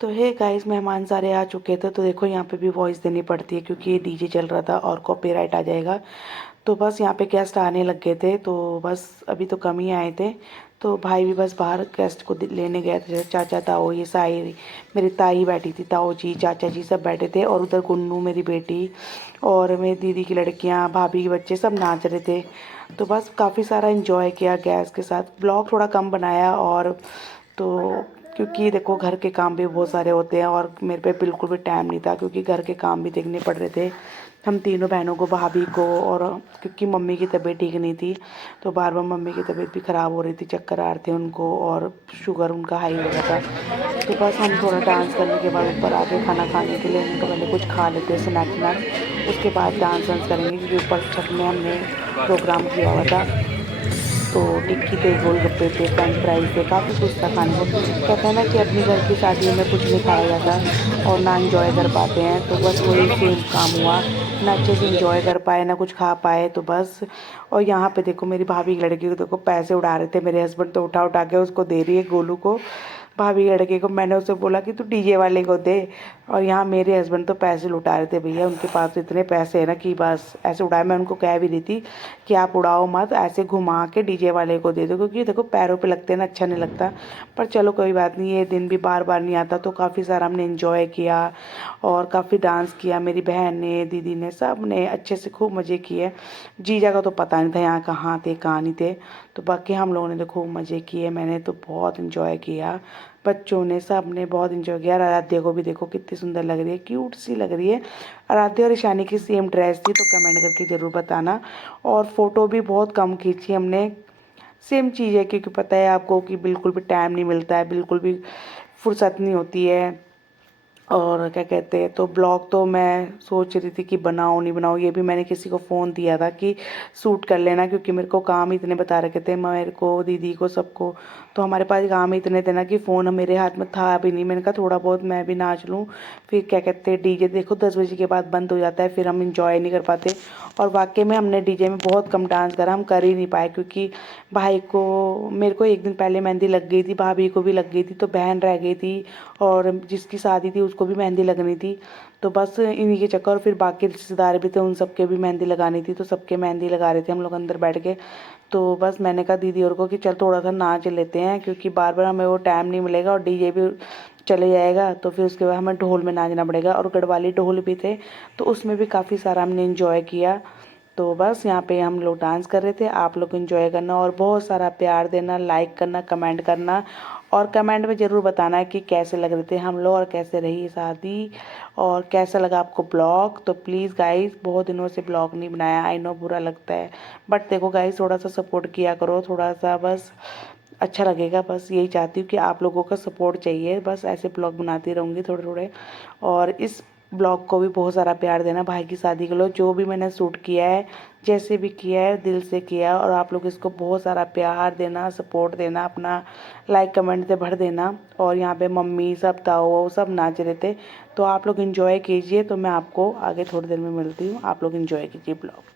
तो hey guys, मेहमान सारे आ चुके थे। तो देखो यहाँ पे भी वॉइस देनी पड़ती है क्योंकि ये डीजे चल रहा था और कॉपीराइट आ जाएगा। तो बस यहाँ पे गेस्ट आने लग गए थे, तो बस अभी तो कम ही आए थे। तो भाई भी बस बाहर गेस्ट को लेने गए थे। जैसे चाचा ताऊ, ये सारी मेरी ताई बैठी थी, ताऊ जी चाचा जी सब बैठे थे, और उधर गुन्नू मेरी बेटी और मेरी दीदी की लड़कियाँ, भाभी के बच्चे सब नाच रहे थे। तो बस काफ़ी सारा इन्जॉय किया गेस्ट के साथ। ब्लॉग थोड़ा कम बनाया, और तो क्योंकि देखो घर के काम भी बहुत सारे होते हैं और मेरे पे बिल्कुल भी टाइम नहीं था, क्योंकि घर के काम भी देखने पड़ रहे थे हम तीनों बहनों को, भाभी को, और क्योंकि मम्मी की तबीयत ठीक नहीं थी। तो बार बार मम्मी की तबीयत भी ख़राब हो रही थी, चक्कर आ रहे थे उनको और शुगर उनका हाई हो रहा था। तो बस हम थोड़ा डांस करने के बाद ऊपर आके खाना खाने के लिए, हमने कहा पहले कुछ खा लेते हैं स्नैक्स स्नैक्स, उसके बाद डांस वांस करेंगे, क्योंकि ऊपर छत में हमने प्रोग्राम किया हुआ था। तो टिक्की थे, गोलगप्पे थे, फ्रेंच फ्राइज थे, काफ़ी कुछ था खाने को। कहते हैं ना कि अपनी घर की शादियों में कुछ नहीं खाया जाता और ना इंजॉय कर पाते हैं। तो बस वही सेम काम हुआ, ना अच्छे से इंजॉय कर पाए ना कुछ खा पाए। तो बस, और यहाँ पे देखो मेरी भाभी की लड़की को देखो पैसे उड़ा रहे थे मेरे हस्बैंड, तो उठा उठा के उसको दे रही है गोलू को, भाभी के लड़के को। मैंने उसे बोला कि तू डीजे वाले को दे, और यहाँ मेरे हस्बैंड तो पैसे लुटा रहे थे भैया। उनके पास तो इतने पैसे हैं ना कि बस ऐसे उड़ाए। मैं उनको कह भी रही थी कि आप उड़ाओ मत, ऐसे घुमा के डीजे वाले को दे दो, क्योंकि देखो पैरों पे लगते हैं ना, अच्छा नहीं लगता। पर चलो कोई बात नहीं, ये दिन भी बार बार नहीं आता। तो काफ़ी सारा हमने इन्जॉय किया और काफ़ी डांस किया, मेरी बहन ने, दीदी ने, सब ने अच्छे से खूब मज़े किए। जीजा का तो पता नहीं था यहाँ कहाँ थे कहाँ नहीं थे। तो बाकी हम लोगों ने तो खूब मज़े किए, मैंने तो बहुत इन्जॉय किया, बच्चों ने, सब ने बहुत इन्जॉय किया। आराध्या को भी देखो कितनी सुंदर लग रही है, क्यूट सी लग रही है। आराध्या और ईशानी की सेम ड्रेस थी, तो कमेंट करके ज़रूर बताना। और फ़ोटो भी बहुत कम खींची हमने, सेम चीज़ है, क्योंकि पता है आपको कि बिल्कुल भी टाइम नहीं मिलता है, बिल्कुल भी फुर्सत नहीं होती है। और क्या कहते हैं, तो ब्लॉग तो मैं सोच रही थी कि बनाऊँ नहीं बनाऊँ। ये भी मैंने किसी को फ़ोन दिया था कि शूट कर लेना, क्योंकि मेरे को काम ही इतने बता रखे थे, मेरे को, दीदी को, सबको। तो हमारे पास काम ही इतने थे ना कि फ़ोन मेरे हाथ में था भी नहीं। मैंने कहा थोड़ा बहुत मैं भी नाच लूँ। फिर क्या कहते हैं, डीजे देखो 10 बजे के बाद बंद हो जाता है, फिर हम इंजॉय नहीं कर पाते। और वाकई में हमने डीजे में बहुत कम डांस करा, हम कर ही नहीं पाए, क्योंकि भाई को, मेरे को एक दिन पहले मेहंदी लग गई थी, भाभी को भी लग गई थी, तो बहन रह गई थी, और जिसकी शादी थी उसको भी मेहंदी लगनी थी। तो बस इन्हीं के चक्कर, और फिर बाकी रिश्तेदार भी थे, उन सबके भी मेहंदी लगानी थी, तो सबके मेहंदी लगा रहे थे हम लोग अंदर बैठ के। तो बस मैंने कहा दीदी और को कि चल थोड़ा सा नाच लेते हैं, क्योंकि बार बार हमें वो टाइम नहीं मिलेगा और डीजे भी चले जाएगा, तो फिर उसके बाद हमें ढोल में नाचना पड़ेगा। और गढ़वाली ढोल भी थे, तो उसमें भी काफ़ी सारा हमने इंजॉय किया। तो बस यहाँ पे हम लोग डांस कर रहे थे, आप लोग एंजॉय करना और बहुत सारा प्यार देना, लाइक करना, कमेंट करना, और कमेंट में ज़रूर बताना कि कैसे लग रहे थे हम लोग और कैसे रही शादी और कैसा लगा आपको ब्लॉग। तो प्लीज़ गाइस, बहुत दिनों से ब्लॉग नहीं बनाया, आई नो बुरा लगता है, बट देखो गाइस थोड़ा सा सपोर्ट किया करो, थोड़ा सा बस अच्छा लगेगा। बस यही चाहती हूँ कि आप लोगों का सपोर्ट चाहिए, बस ऐसे ब्लॉग बनाती रहूँगी थोड़े थोड़े। और इस ब्लॉग को भी बहुत सारा प्यार देना, भाई की शादी के लिए जो भी मैंने शूट किया है, जैसे भी किया है, दिल से किया है। और आप लोग इसको बहुत सारा प्यार देना, सपोर्ट देना, अपना लाइक कमेंट से भर देना। और यहाँ पे मम्मी सब ताऊ वो सब नाच रहे थे, तो आप लोग इन्जॉय कीजिए। तो मैं आपको आगे थोड़ी देर में मिलती हूँ, आप लोग इन्जॉय कीजिए ब्लॉग।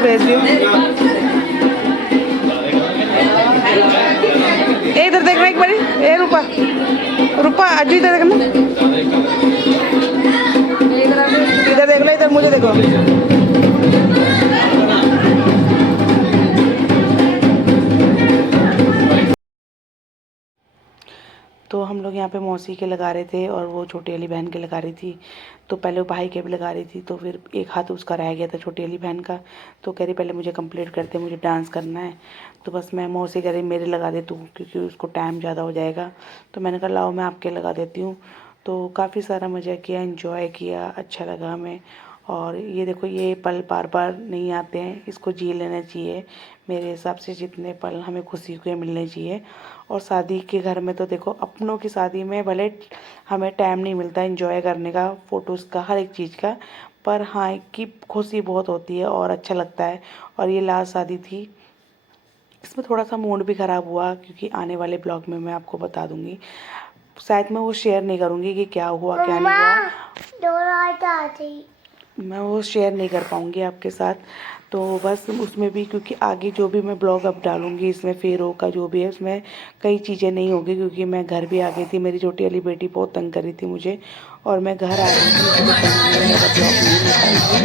भेज दी हूँ। ए इधर देखना एक बारी, ए रूपा रूपा अजू इधर देखना, इधर देख लो, इधर मुझे देखो। तो हम लोग यहाँ पे मौसी के लगा रहे थे और वो छोटी वाली बहन के लगा रही थी। तो पहले वो भाई के भी लगा रही थी, तो फिर एक हाथ उसका रह गया था छोटी वाली बहन का। तो कह रही पहले मुझे कंप्लीट करते, मुझे डांस करना है। तो बस मैं मौसी कह रही मेरे लगा दे तू, क्योंकि उसको टाइम ज़्यादा हो जाएगा। तो मैंने कहा लाओ मैं आपके लगा देती हूँ। तो काफ़ी सारा मज़ा किया, एंजॉय किया, अच्छा लगा हमें। और ये देखो, ये पल बार बार नहीं आते हैं, इसको जी लेना चाहिए। मेरे हिसाब से जितने पल हमें खुशी के मिलने चाहिए। और शादी के घर में तो देखो, अपनों की शादी में भले हमें टाइम नहीं मिलता एंजॉय करने का, फ़ोटोज़ का, हर एक चीज़ का, पर हाँ कि खुशी बहुत होती है और अच्छा लगता है। और ये लास्ट शादी थी, इसमें थोड़ा सा मूड भी ख़राब हुआ, क्योंकि आने वाले ब्लॉग में मैं आपको बता दूँगी। शायद मैं वो शेयर नहीं करूँगी कि क्या हुआ क्या नहीं हुआ, मैं वो शेयर नहीं कर पाऊँगी आपके साथ। तो बस उसमें भी, क्योंकि आगे जो भी मैं ब्लॉग अब डालूँगी इसमें फेरों का जो भी है, उसमें कई चीज़ें नहीं होगी, क्योंकि मैं घर भी आ गई थी। मेरी छोटी वाली बेटी बहुत तंग कर रही थी मुझे, और मैं घर आ गई थी, इसलिए मेरा ब्लॉग नहीं ले पाई थी।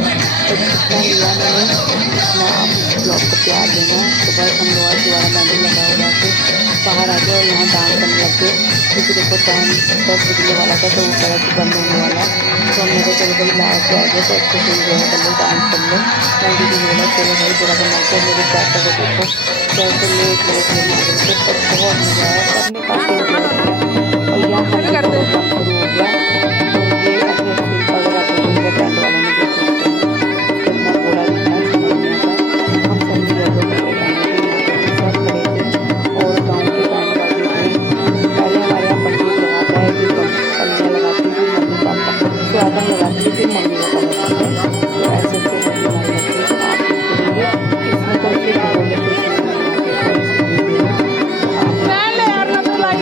तो जितना लिया मैंने उतना आप इस ब्लॉग को प्यार देना। तो बस हम लोग आज दोबारा मेहंदी लगा हुआ के बाहर आ गए और यहाँ डांस करने लग गए, क्योंकि देखो टाइम 10 बजने वाला था, तो वो तरह से बंद होने वाला। तो हमने कहा चलो भाई लास्ट आ गए तो अच्छे से इंजॉय कर लो, डांस कर लो। मैं दीदी बोला चलो भाई थोड़ा सा नाचो, मेरे चाचा को देखो कैसे लेट लेट में नाच रहे थे, पर बहुत मज़ा आया, सबने काफ़ी इंजॉय किया। और यहाँ हल्दी का प्रोग्राम शुरू हो गया। तो ये ऐसे ऐसे अगर आप सोचेंगे टेंट वाले ने देखे होते हैं, उसको इतना बोला नहीं था, समझ नहीं आता। हम सब येलो कपड़े पहने थे, यहाँ पे भी सब खड़े थे और गाँव के बैंड बाजे थे। पहले हमारे यहाँ पंडित लगाता है, फिर पल्लियाँ लगाती, फिर मम्मी पापा स्वागत लगाती, फिर मम्मी पापा लगाते हैं। तो ऐसे ऐसे हल्दी हमारी लगती है, तो आप देखते रहिए। इसमें तो सिर्फ ढोल के सुर में यहाँ पे कोई सीधी नहीं है। तो आप